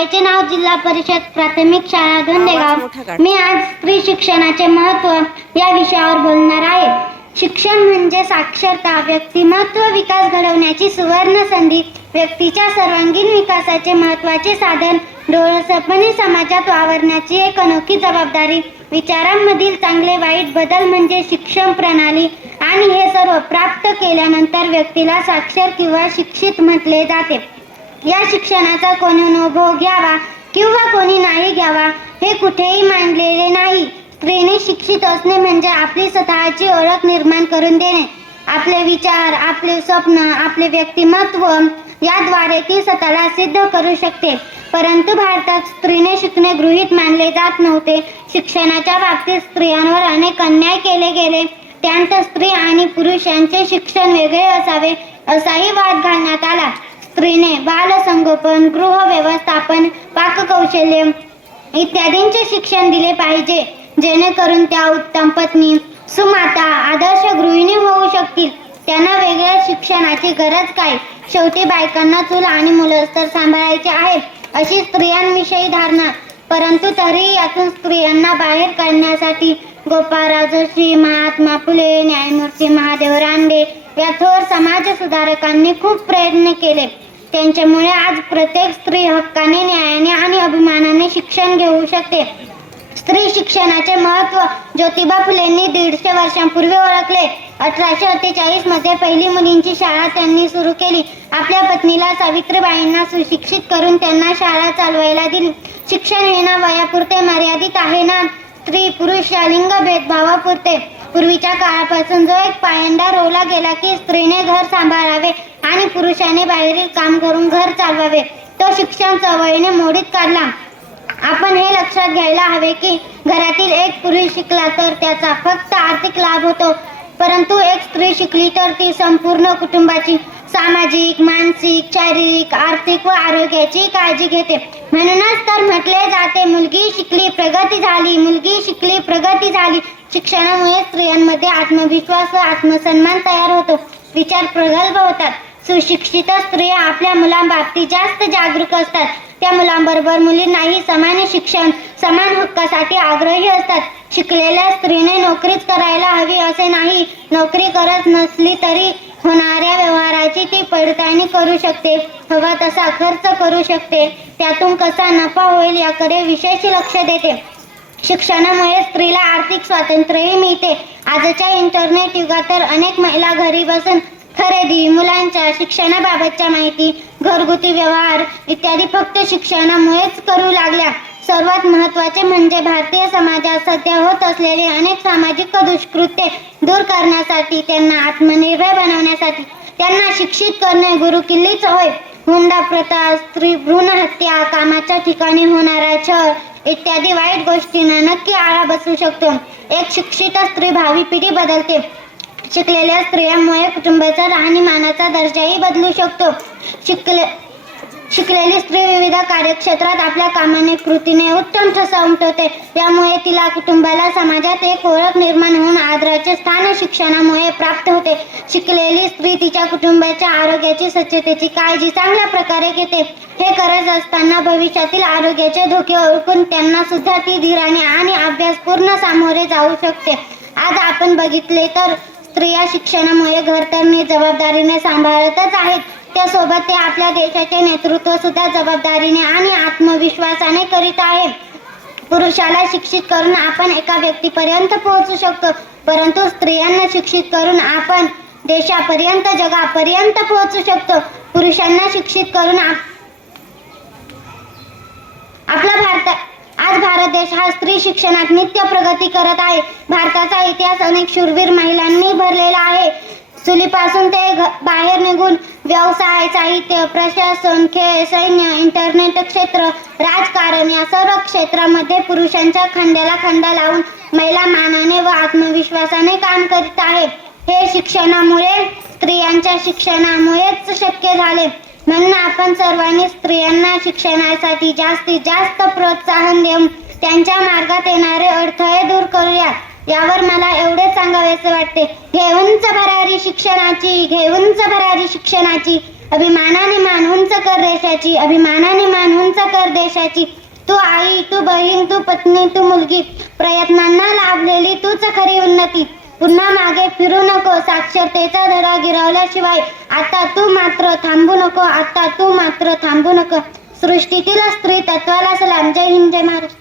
माझे नाव जिल्हा परिषद प्राथमिक शाळा धोंडेगाव. मी आज स्त्री शिक्षणाचे महत्त्व या विषयावर बोलणार आहे. शिक्षण म्हणजे साक्षरता व्यक्तिमत्व विकास घडवण्याची सुवर्ण संधी व्यक्तीच्या सर्वांगीण विकासाचे महत्त्वाचे साधन डोळसपणे समाजात वावरण्याची एक अनोखी जबाबदारी. विचारांमधील चांगले वाईट बदल म्हणजे शिक्षण प्रणाली. आणि हे सर्व प्राप्त केल्यानंतर व्यक्तीला साक्षर किंवा शिक्षित म्हटले जाते. या शिक्षणाचा कोणी अनुभव घ्यावा किंवा कोणी नाही घ्यावा हे कुठेही मांडलेले नाही. स्त्रीने शिक्षित असणे म्हणजे आपली स्वतःची ओळख निर्माण करून देणे. आपले विचार आपले स्वप्न आपले व्यक्तिमत्व याद्वारे ती स्वतःला सिद्ध करू शकते. परंतु भारतात स्त्रीने शिकणे गृहीत मानले जात नव्हते. शिक्षणाच्या बाबतीत स्त्रियांवर अनेक अन्याय केले गेले. त्यांत स्त्री आणि पुरुष यांचे शिक्षण वेगळे असावे असाही वाद घालण्यात आला. स्त्रीने बालसंगोपन गृह व्यवस्थापन पाककौशल्य इत्यादींचे शिक्षण दिले पाहिजे. जेणेकरून त्या उत्तम पत्नी सुमाता आदर्श गृहिणी होऊ शकतील. त्यांना वेगळ्या शिक्षणाची गरज काय? शेवटी बायकांना चूल आणि मुलं तर सांभाळायचे आहेत. अशी स्त्रियांविषयी धारणा परंतु तरीही यातून स्त्रियांना बाहेर काढण्यासाठी गोपाळराव जोशी महात्मा फुले न्यायमूर्ती महादेव रानडे या थोर समाज सुधारकांनी खूप प्रयत्न केले. त्यांच्यामुळे आज प्रत्येक स्त्री हक्काने न्यायाने आणि अभिमानाने शिक्षण घेऊ शकते. स्त्री शिक्षणाचे महत्त्व ज्योतिबा फुलेंनी दीडशे वर्षांपूर्वी ओळखले. अठराशे अठ्ठेचाळीसमध्ये पहिली मुलींची शाळा त्यांनी सुरू केली. आपल्या पत्नीला सावित्रीबाईंना सुशिक्षित करून त्यांना शाळा चालवायला दिली. शिक्षण हे ना वयापुरते मर्यादित आहे ना? स्त्री पुरुष या लिंग भेदभावापुरते. पूर्वीच्या काळापासून जो एक पायंडा रोवला गेला की स्त्रीने घर सांभाळावे आणि पुरुषाने बाहेरील काम करून घर चालवावे. तो शिक्षण चवळीने मोडीत काढला. आपण हे लक्षात घ्यायला हवे की घरातील एक पुरुष शिकला तर त्याचा फक्त आर्थिक लाभ होतो. परंतु एक स्त्री शिकली तर ती संपूर्ण कुटुंबाची सामाजिक मानसिक शारीरिक आर्थिक व आरोग्याची काळजी घेते. म्हणूनच तर म्हटले जाते मुलगी शिकली प्रगती झाली मुलगी शिकली प्रगती झाली. शिक्षणामुळे स्त्रियांमध्ये आत्मविश्वास व आत्मसन्मान तयार होतो. विचार प्रगल्भ होतात. सुशिक्षित स्त्रिया आपल्या मुलांबाबतीत जास्त जागरूक असतात. त्या मुलांबरोबर मुलींनाही समान शिक्षण समान हक्कासाठी आग्रही असतात. शिकलेल्या स्त्रीने नोकरीच करायला हवी असे नाही. नोकरी करत नसली तरी होणाऱ्या व्यवहाराची ती पडताळणी करू शकते. हवा तसा खर्च करू शकते. त्यातून कसा नफा होईल याकडे विशेष लक्ष देते. शिक्षणामुळे स्त्रीला आर्थिक स्वातंत्र्यही मिळते. आजच्या इंटरनेट युगात तर अनेक महिला घरी बसून खरेदी मुलांच्या शिक्षणाबाबतच्या माहिती घरगुती व्यवहार इत्यादी फक्त शिक्षणामुळेच करू लागल्या. सर्वात महत्त्वाचे म्हणजे भारतीय समाजात सध्या होत असलेले अनेक सामाजिक दुष्कृत्ये दूर करण्यासाठी त्यांना आत्मनिर्भर बनवण्यासाठी त्यांना शिक्षित करणे गुरुकिल्लीच होय. हुंडा प्रथा स्त्री भ्रूण हत्या कामाच्या ठिकाणी होणारा छळ इत्यादी वाईट गोष्टींना नक्की आळा बसू शकतो. एक शिक्षित स्त्री भावी पिढी बदलते. शिकलेल्या स्त्रियांमुळे कुटुंबाचा राहणीमानाचा दर्जाही बदलू शकतो. शिकले शिकलेली स्त्री विविध कार्यक्षेत्रात आपल्या कामाने कृतीने उत्तम ठसा उमटवते यामुळे तिला कुटुंबाला समाजात एक ओळख निर्माण होऊन आदराचे स्थान शिक्षणामुळे प्राप्त होते. शिकलेली स्त्री तिच्या कुटुंबाच्या आरोग्याची स्वच्छतेची काळजी चांगल्या प्रकारे घेते. हे करत असताना भविष्यातील आरोग्याचे धोके ओळखून त्यांना सुद्धा ती धीराने आणि अभ्यासपूर्ण सामोरे जाऊ शकते. आज आपण बघितले तर स्त्रिया शिक्षणामुळे घरतरणी जबाबदारीने सांभाळतच आहेत. त्यासोबत ते आपल्या देशाचे नेतृत्व सुद्धा जबाबदारीने आणि आत्मविश्वासाने करीत आहे. पुरुषाला शिक्षित करून आपण एका व्यक्तीपर्यंत पोहोचू शकतो परंतु स्त्रियांना शिक्षित करून आपण देशापर्यंत जगापर्यंत पोहोचू शकतो. पुरुषांना शिक्षित करून आप- आपला भारत आज भारत देश हा स्त्री शिक्षणात नित्य प्रगती करत आहे. भारताचा इतिहास अनेक शूरवीर महिलांनी भरलेला आहे. चुलीपासून ते घ- बाहेर निघून व्यवसाय साहित्य प्रशासन खेळ सैन्य इंटरनेट क्षेत्र राजकारण या सर्व क्षेत्रामध्ये पुरुषांच्या खांद्याला खांदा लावून महिला मानाने व आत्मविश्वासाने काम करीत आहे. हे शिक्षणामुळे स्त्रियांच्या शिक्षणामुळेच शक्य झाले. म्हणून आपण सर्वांनी स्त्रियांना शिक्षणासाठी जास्तीत जास्त प्रोत्साहन देऊन त्यांच्या मार्गात येणारे अडथळे दूर करूया यावर मला एवढे सांगावेसे वाटते. घे उंच भरारी शिक्षणाची घे उंच भरारी शिक्षणाची अभिमानाने मान उंच कर देशाची अभिमानाने मान उंच कर देशाची. तू आई तू बहीण तू पत्नी तू मुलगी प्रयत्नांना लाभलेली तूच खरी उन्नती. पुन्हा मागे फिरू नको साक्षरतेचा धडा गिरवल्याशिवाय आता तू मात्र थांबू नको आता तू मात्र थांबू नको. सृष्टीतील स्त्री तत्वाला सलाम. जय हिंद जय महाराष्ट्र.